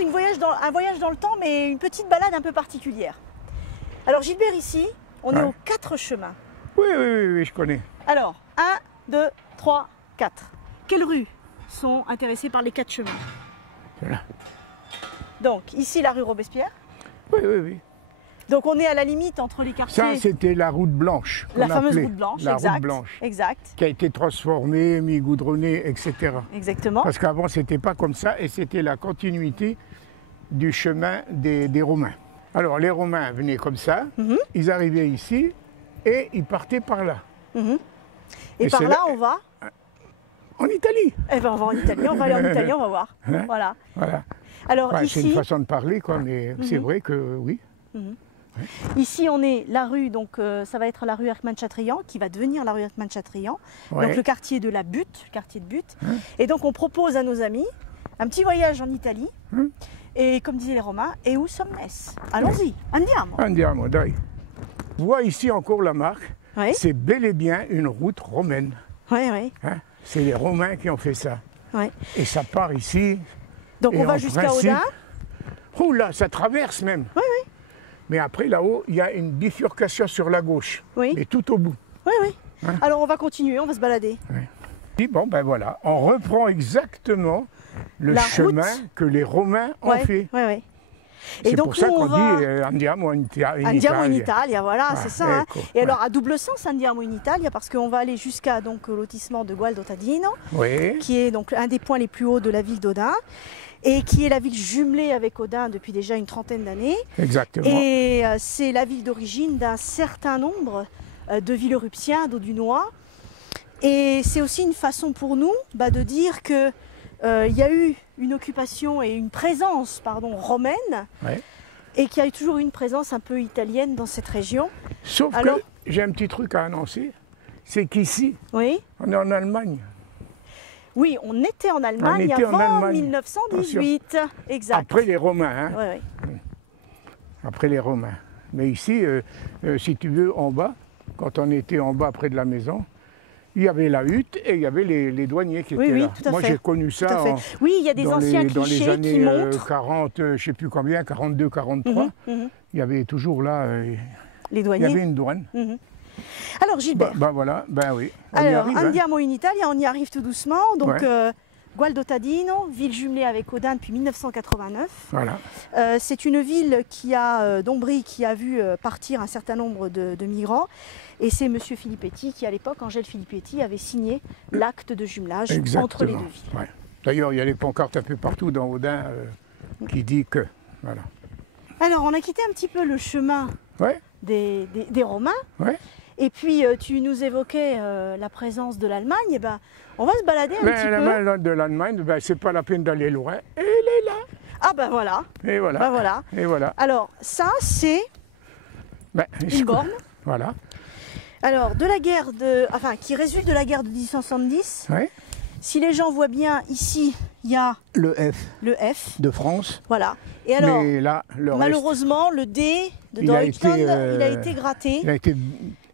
faire un voyage dans le temps, mais une petite balade un peu particulière. Alors Gilbert, ici, on est aux 4 chemins. Oui, je connais. Alors, 1, 2, 3, 4. Quelles rues sont intéressées par les 4 chemins? Voilà. Donc, ici, la rue Robespierre. Oui. Donc, on est à la limite entre les quartiers. Ça, c'était la route blanche. La fameuse route blanche, la exact. route blanche. Exact. Qui a été transformée, mis goudronnée, etc. Exactement. Parce qu'avant, c'était pas comme ça et c'était la continuité du chemin des Romains. Alors, les Romains venaient comme ça, ils arrivaient ici et ils partaient par là. Et par là, on va en Italie. Eh ben, on va en Italie, on va aller en Italie, on va voir. Hein? Voilà. Voilà. Alors Ouais, ici, c'est une façon de parler, quoi, mais c'est vrai que oui. ici, on est la rue, donc ça va être la rue Erckmann-Chatrian, qui va devenir la rue Erckmann-Chatrian. Ouais. Donc le quartier de la Butte, le quartier de Butte. Et donc on propose à nos amis un petit voyage en Italie. Et comme disaient les Romains, et où sommes-nous? Allons-y, andiamo. Andiamo, dai. On voit ici encore la marque. Oui, C'est bel et bien une route romaine. oui. Hein. C'est les Romains qui ont fait ça. Oui. Et ça part ici. Donc et on va en jusqu'à principe- Odin. Oh là, ça traverse même. Oui. Mais après, là-haut, il y a une bifurcation sur la gauche. Oui. Mais tout au bout. Oui. Hein? Alors on va continuer, on va se balader. Et bon, ben voilà, on reprend exactement le La chemin route. que les Romains ont fait. Oui. C'est pour ça nous, qu'on on va- dit Andiamo in Andiamo in Italia. Italia, voilà, Ah, c'est ça. Hein. ecco, Et alors à double sens, Andiamo in Italia, parce qu'on va aller jusqu'à donc le lotissement de Gualdo Tadino, Oui, qui est donc un des points les plus hauts de la ville d'Odin, et qui est la ville jumelée avec Odin depuis déjà une trentaine d'années. exactement. Et c'est la ville d'origine d'un certain nombre de Villeuruptiens, d'Audunois. Et c'est aussi une façon pour nous de dire que il y a eu une occupation et une présence romaine, Ouais. et qu'il y a eu toujours une présence un peu italienne dans cette région. Sauf Alors- que j'ai un petit truc à annoncer, c'est qu'ici, Oui, on est en Allemagne. oui, on était en Allemagne était en avant Allemagne. 1918. Exact. Après les Romains, hein. Oui. Après les Romains. Mais ici, si tu veux, en bas, quand on était en bas près de la maison, il y avait la hutte et il y avait les douaniers qui étaient là. tout à Moi, fait. j'ai connu Tout à ça fait. Oui, il y a des dans anciens les clichés années qui montrent 40, je ne sais plus combien, 42, 43. Il y avait toujours là, les il y douaniers. avait une douane. Alors Gilbert, Voilà, ben oui. On y alors arrive, hein. Andiamo in Italia, on y arrive tout doucement. Donc Ouais. Gualdo Tadino, ville jumelée avec Odin depuis 1989. Voilà. C'est une ville d'Ombrie qui a vu partir un certain nombre de migrants. Et c'est M. Filippetti qui, à l'époque, Angèle Filippetti, avait signé l'acte de jumelage entre les deux villes. Ouais. D'ailleurs, il y a les pancartes un peu partout dans Odin qui dit que. Voilà. Alors, on a quitté un petit peu le chemin Ouais, des Romains. ouais. Et puis, tu nous évoquais la présence de l'Allemagne. Eh ben, on va se balader un Mais petit la peu. main de l'Allemagne, ben, c'est pas la peine d'aller loin. Elle est là. Ah ben voilà. Et voilà. Ben voilà. Et voilà. Alors, ça, c'est Ben, une borne. Voilà. Alors, qui résulte de la guerre de 1870. Ouais. Si les gens voient bien, ici, il y a Le F le F. de France. Voilà. Et alors, Mais là, le reste, malheureusement, le D de Il a Deutschland, été, il a été gratté. il a été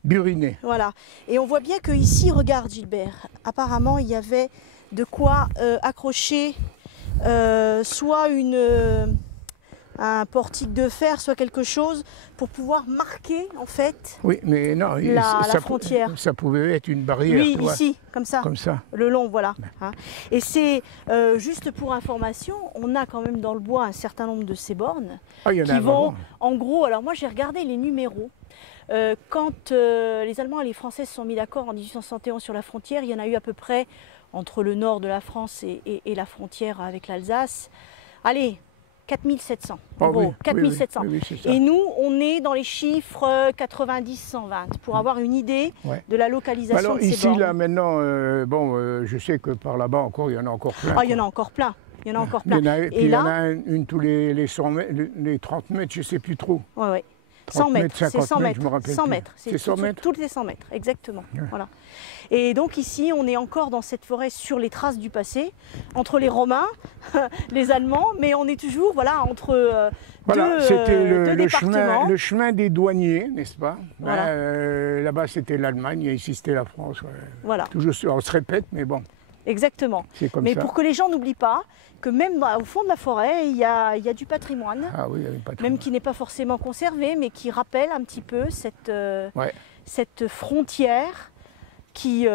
buriné. Voilà. Et on voit bien que ici, regarde Gilbert, apparemment, il y avait de quoi accrocher soit un portique de fer, soit quelque chose pour pouvoir marquer, en fait, Oui, mais non, la frontière. Ça pouvait être une barrière. oui, tu vois, ici, comme ça. Comme ça. Le long, voilà. Hein. Et c'est, juste pour information, on a quand même dans le bois un certain nombre de ces bornes Ah, il y en a qui vont, vraiment. en gros, alors moi j'ai regardé les numéros. Quand les Allemands et les Français se sont mis d'accord en 1871 sur la frontière, il y en a eu à peu près entre le nord de la France et la frontière avec l'Alsace. Allez, 4700. En Ah gros, oui, 4700. oui, c'est ça. Et nous, on est dans les chiffres 90-120 pour avoir une idée Ouais. de la localisation Alors de ces ici, bornes. là, maintenant, je sais que par là-bas encore, il y en a encore plein. Ah, il y en a encore plein. Il y en a encore plein. Il y en a, Et puis il y en là, a une tous les 100 mètres, les 30 mètres, je ne sais plus trop. ouais. 30 100 mètres, c'est 50 100 mètres, mètres. je me rappelle 100 plus. mètres. C'est 100 mètres. Toutes les 100 mètres, exactement. Ouais. Voilà. Et donc ici, on est encore dans cette forêt sur les traces du passé, entre les Romains, les Allemands, mais on est toujours entre Voilà, deux, c'était deux départements. le chemin des douaniers, n'est-ce pas? Voilà. Là-bas, c'était l'Allemagne et ici, c'était la France. Ouais. Voilà. Toujours, on se répète, mais bon. Exactement. C'est comme Mais ça. pour que les gens n'oublient pas que même au fond de la forêt, il y a du patrimoine, Ah oui, il y a une patrimoine. même qui n'est pas forcément conservé, mais qui rappelle un petit peu Ouais. cette frontière qui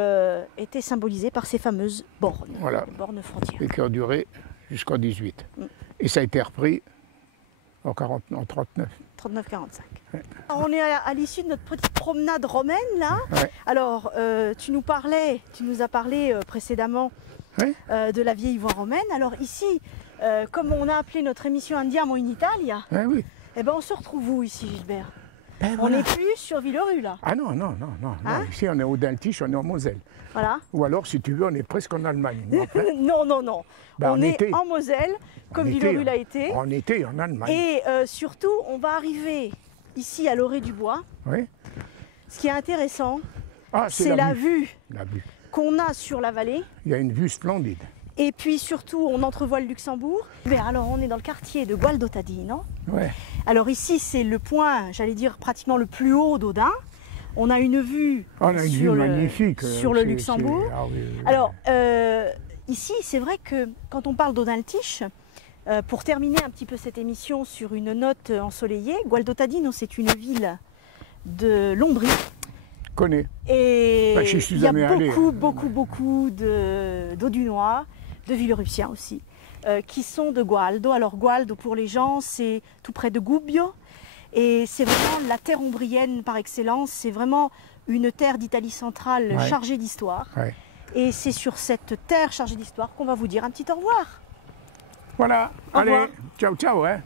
était symbolisée par ces fameuses bornes, Voilà. les bornes frontières. Et qui a duré jusqu'en 18. Mm. Et ça a été repris en 39. 39-45. On est à l'issue de notre petite promenade romaine là. Ouais. Alors, tu nous as parlé précédemment Ouais. de la vieille voie romaine. Alors ici, comme on a appelé notre émission Andiamo in Italia, Ah oui. eh ben on se retrouve où ici, Gilbert? Ben On voilà. n'est plus sur Villerue là. Ah non. Hein? Ici, on est au Daltiche, on est en Moselle. Voilà. Ou alors, si tu veux, on est presque en Allemagne. Mais enfin, Non. Ben, on en est été. en Moselle, comme en Villerue été, l'a été. En été, en Allemagne. Et surtout, on va arriver ici à l'orée du bois. Oui. Ce qui est intéressant, Ah, c'est la vue La vue. qu'on a sur la vallée. Il y a une vue splendide. Et puis surtout, on entrevoit le Luxembourg. Mais alors, on est dans le quartier de Gualdottadino. Ouais. Alors ici, c'est le point, j'allais dire, pratiquement le plus haut d'Audun. On a une vue On a une vue sur magnifique. sur le Luxembourg. Ah oui. Alors, ici, c'est vrai que quand on parle d'Audun-le-Tiche, pour terminer un petit peu cette émission sur une note ensoleillée, Gualdottadino, c'est une ville de l'Ombrie. Connais. Et Bah, j'y suis il y a jamais allé. beaucoup d'Audunois, de Villerupiens aussi, qui sont de Gualdo. Alors Gualdo, pour les gens, c'est tout près de Gubbio. Et c'est vraiment la terre ombrienne par excellence. C'est vraiment une terre d'Italie centrale Ouais. chargée d'histoire. Ouais. Et c'est sur cette terre chargée d'histoire qu'on va vous dire un petit au revoir. Voilà. Au Allez, revoir. ciao, ciao. Hein.